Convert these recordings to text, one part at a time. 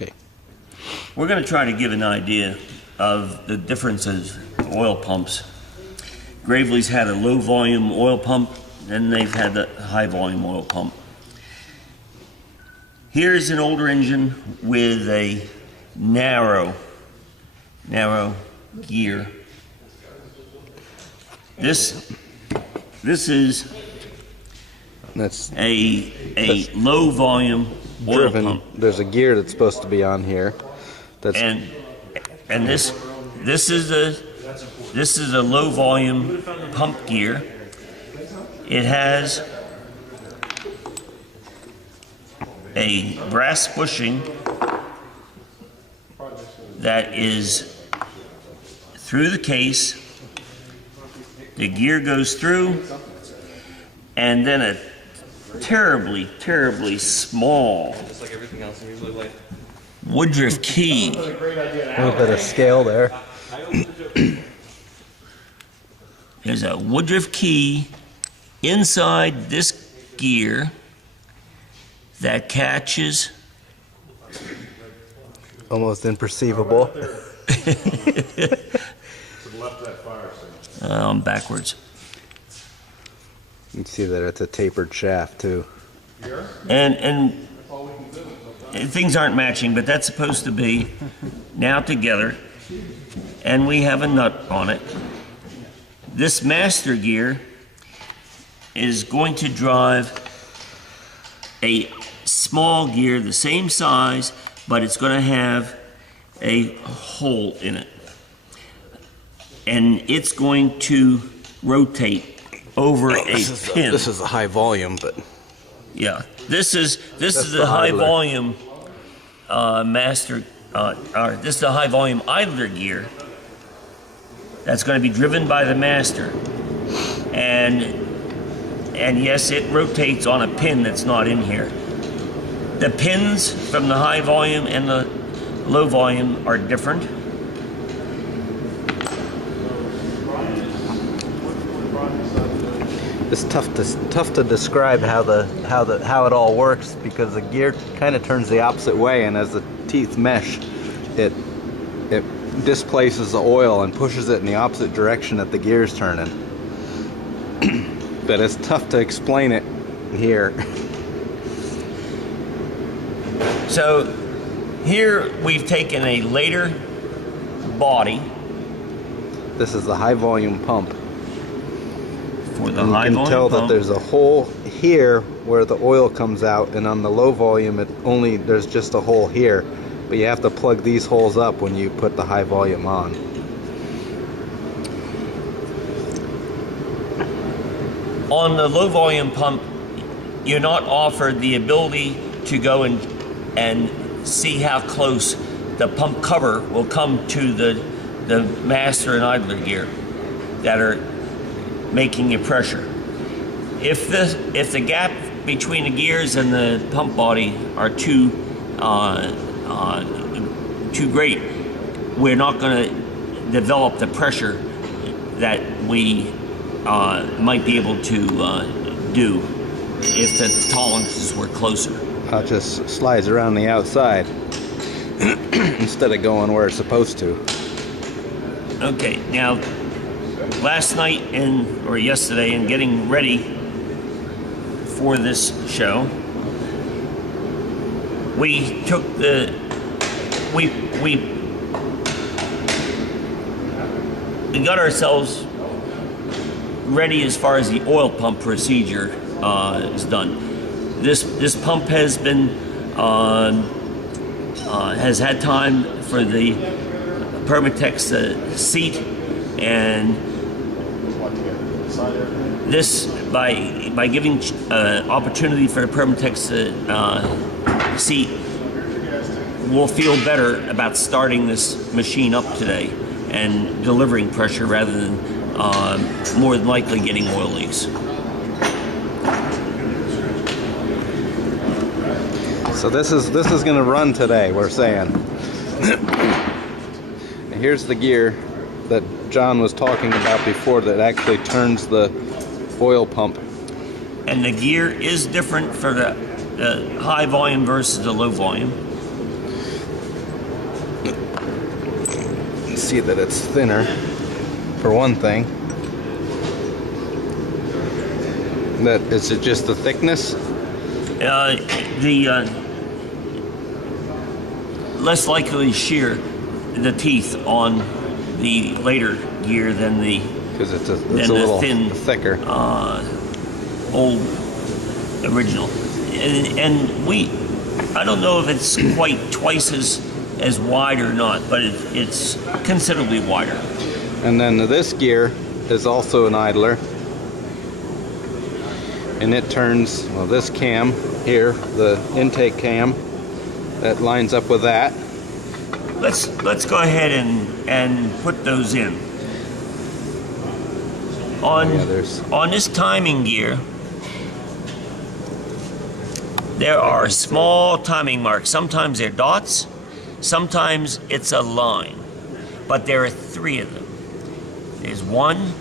Okay. We're going to try to give an idea of the differences of oil pumps. Gravely's had a low volume oil pump, and they've had the high volume oil pump. Here's an older engine with a narrow gear. This is a low volume oil pump. There's a gear that's supposed to be on here. And this is a low volume pump gear. It has a brass bushing that is through the case. The gear goes through, and then a terribly small Woodruff key. A little bit of scale there. There's a Woodruff key inside this gear that catches. Almost imperceivable. Backwards. You can see that it's a tapered shaft too. And things aren't matching, but that's supposed to be now together, and we have a nut on it. This master gear is going to drive a small gear the same size, but it's going to have a hole in it, and it's going to rotate over a pin. This is a high volume, but yeah, this is a high volume master. This is a high volume idler gear that's going to be driven by the master, and yes, it rotates on a pin that's not in here. The pins from the high volume and the low volume are different. it's tough to describe how it all works, because the gear kind of turns the opposite way, and as the teeth mesh, it displaces the oil and pushes it in the opposite direction that the gear's turning. But it's tough to explain it here. So here we've taken a later body. This is the high volume pump. For the and high you can volume tell pump, that there's a hole here where the oil comes out, and on the low volume there's just a hole here. But you have to plug these holes up when you put the high volume on. on the low volume pump, you're not offered the ability to go and see how close the pump cover will come to the master and idler gear that are making your pressure. If the gap between the gears and the pump body are too great, we're not going to develop the pressure that we might be able to do if the tolerances were closer. It just slides around the outside instead of going where it's supposed to. Okay, now last night or yesterday, in getting ready for this show, we took we got ourselves ready as far as the oil pump procedure is done. This pump has been has had time for the Permatex seat, and this by giving opportunity for the Permatex seat, we'll feel better about starting this machine up today and delivering pressure rather than more than likely getting oil leaks. So this is going to run today, we're saying. Here's the gear that John was talking about before that actually turns the oil pump. And the gear is different for the high volume versus the low volume. See that it's thinner, for one thing. That is it just the thickness? Less likely shear the teeth on the later gear than the Because it's a little thin, thicker. Old original. And I don't know if it's quite twice as wide or not, but it's considerably wider. And then this gear is also an idler. And it turns, well, this cam here, the intake cam, that lines up with that. Let's go ahead and put those in. On this timing gear, there are small timing marks. Sometimes they're dots, sometimes it's a line, but there are 3 of them. There's 1,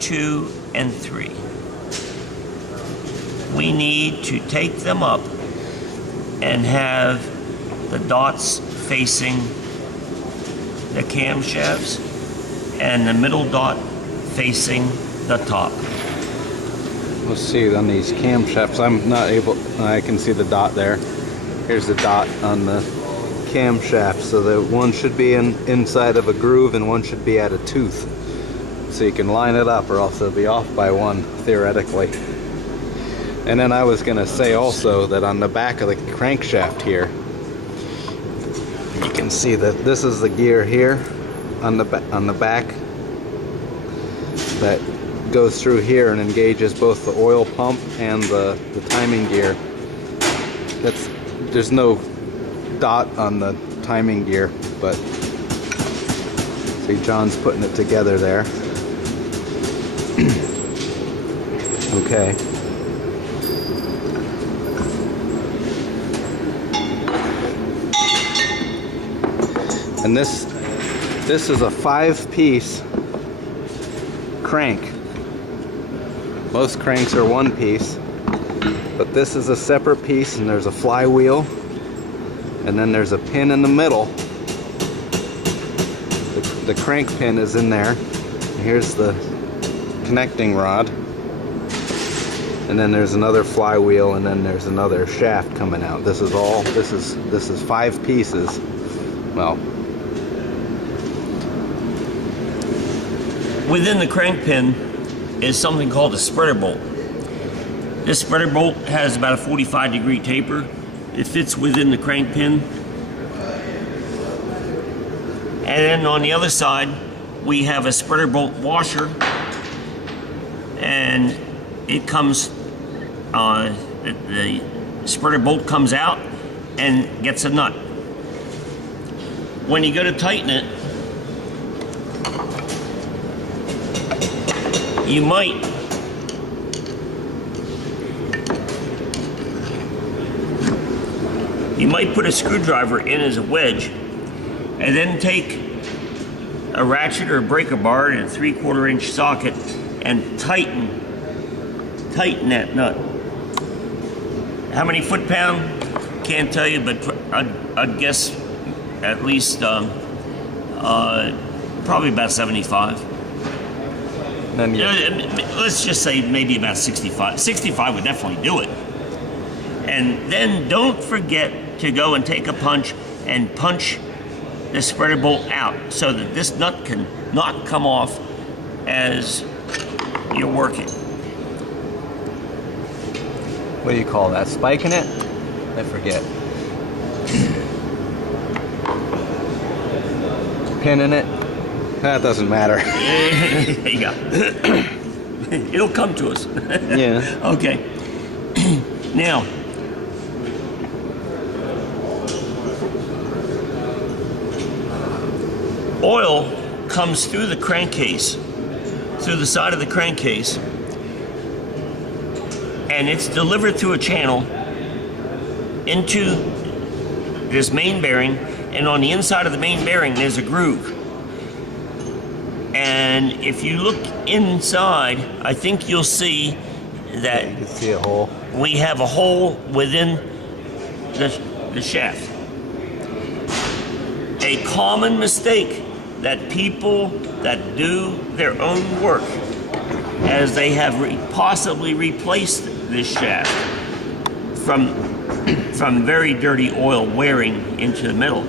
2, and 3. We need to take them up and have the dots facing the camshafts and the middle dot facing the top. Let's see on these camshafts. I'm not able. I can see the dot there. Here's the dot on the camshaft. So the one should be inside of a groove and one should be at a tooth. So you can line it up, or else it'll be off by 1 theoretically. And then I was gonna say also that on the back of the crankshaft here, you can see that this is the gear here on the back that goes through here and engages both the oil pump and the timing gear. There's no dot on the timing gear, but see John's putting it together there. Okay. And this is a 5-piece crank. Most cranks are 1 piece, but this is a separate piece, and there's a flywheel, and then there's a pin in the middle. The crank pin is in there. Here's the connecting rod, and then there's another flywheel, and then there's another shaft coming out. This is 5 pieces. Well, within the crank pin is something called a spreader bolt. This spreader bolt has about a 45-degree taper. It fits within the crank pin. And then on the other side, we have a spreader bolt washer, and it comes, the spreader bolt comes out and gets a nut. When you go to tighten it, you might put a screwdriver in as a wedge, and then take a ratchet or a breaker bar in a 3/4 inch socket and tighten that nut. How many foot-pound? Can't tell you, but I'd guess at least probably about 75. then Let's just say maybe about 65. 65 would definitely do it. And then don't forget to go and take a punch and punch the spreader bolt out so that this nut can not come off as you're working. what do you call that? Spiking it? I forget. Pinning it? That doesn't matter. Yeah. It'll come to us. Yeah. Okay. Now, oil comes through the crankcase, through the side of the crankcase, and it's delivered through a channel into this main bearing, and on the inside of the main bearing there's a groove. And if you look inside, I think you'll see that You can see a hole. we have a hole within the shaft. a common mistake that people that do their own work, as they have possibly replaced this shaft from very dirty oil wearing into the metal.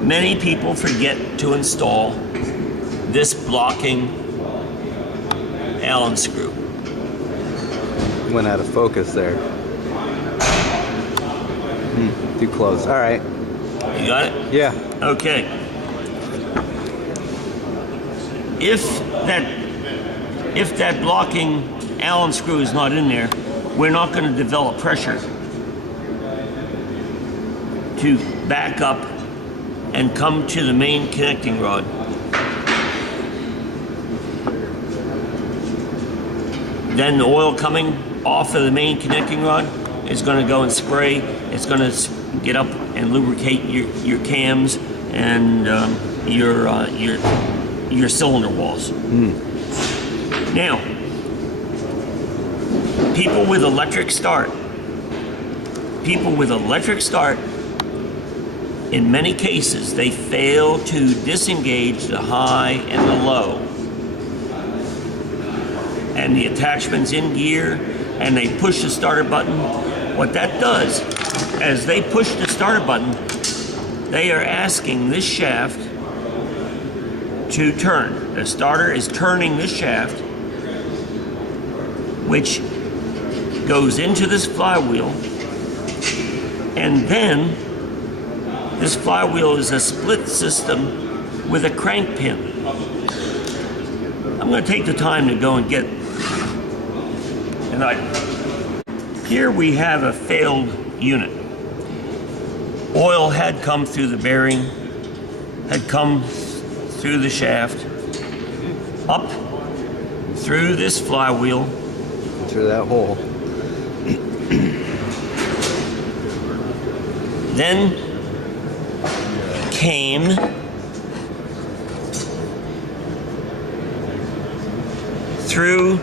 Many people forget to install this blocking Allen screw. Went out of focus there. Too close. All right. You got it? Yeah. Okay. If that blocking Allen screw is not in there, we're not going to develop pressure to back up and come to the main connecting rod. Then the oil coming off of the main connecting rod is going to go and spray. It's going to get up and lubricate your cams and your cylinder walls. Now, people with electric start, in many cases, they fail to disengage the high and the low. And the attachment's in gear, and they push the starter button. What that does, as they push the starter button, they are asking this shaft to turn. The starter is turning this shaft, which goes into this flywheel, and then this flywheel is a split system with a crank pin. I'm going to take the time to go and get an item. Here we have a failed unit. Oil had come through the bearing, had come through the shaft, up through this flywheel, Through that hole. then came through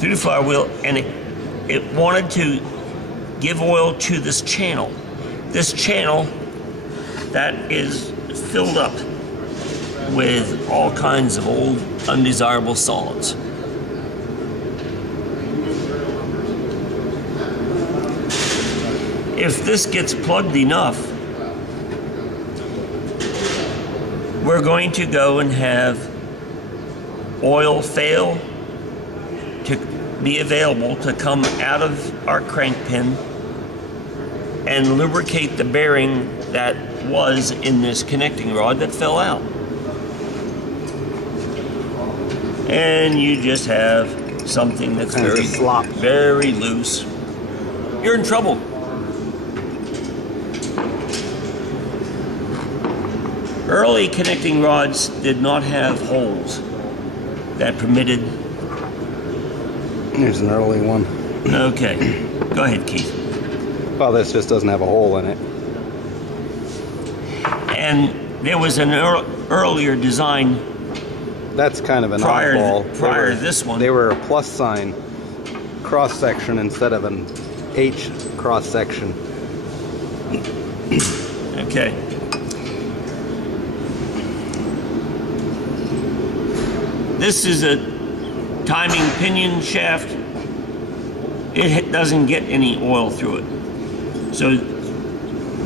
the flywheel, and it wanted to give oil to this channel. This channel that is filled up with all kinds of old undesirable solids. If this gets plugged enough, we're going to go and have oil fail to be available to come out of our crank pin and lubricate the bearing that was in this connecting rod that fell out. And you just have something that's very slop, very loose. You're in trouble. Early connecting rods did not have holes that permitted. Here's an early one. Okay, go ahead, Keith. Well, this just doesn't have a hole in it. And there was an earlier design. That's kind of an prior oddball. to this one. They were a plus sign cross section instead of an H cross section. Okay. This is a timing pinion shaft. It doesn't get any oil through it. So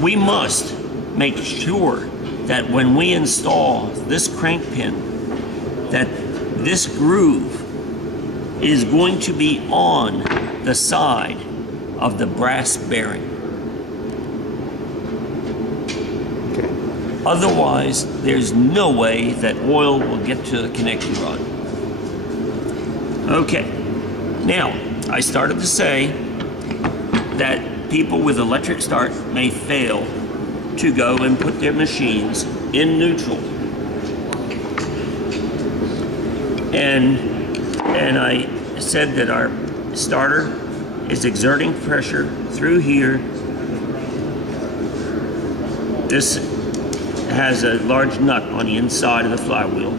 we must make sure that when we install this crank pin, that this groove is going to be on the side of the brass bearing. Okay. Otherwise, there's no way that oil will get to the connecting rod. Okay, now, I started to say that people with electric start may fail to go and put their machines in neutral. And I said that our starter is exerting pressure through here. This has a large nut on the inside of the flywheel.